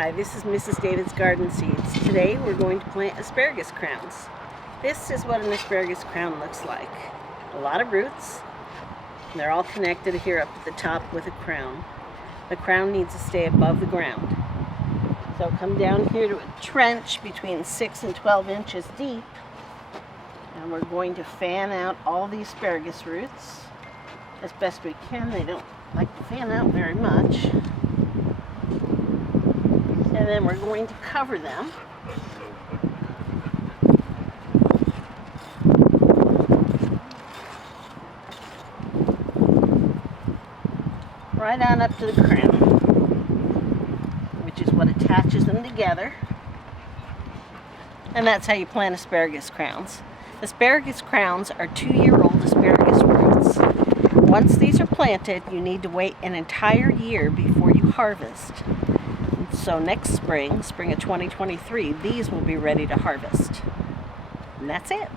Hi, this is Mrs. David's Garden Seeds. Today we're going to plant asparagus crowns. This is what an asparagus crown looks like. A lot of roots. And they're all connected here up at the top with a crown. The crown needs to stay above the ground. So come down here to a trench between 6 and 12 inches deep. And we're going to fan out all the asparagus roots as best we can. They don't like to fan out very much. And then we're going to cover them. Right on up to the crown, which is what attaches them together. And that's how you plant asparagus crowns. Asparagus crowns are 2-year-old asparagus roots. Once these are planted, you need to wait an entire year before you harvest. So next spring of 2023, these will be ready to harvest. And that's it.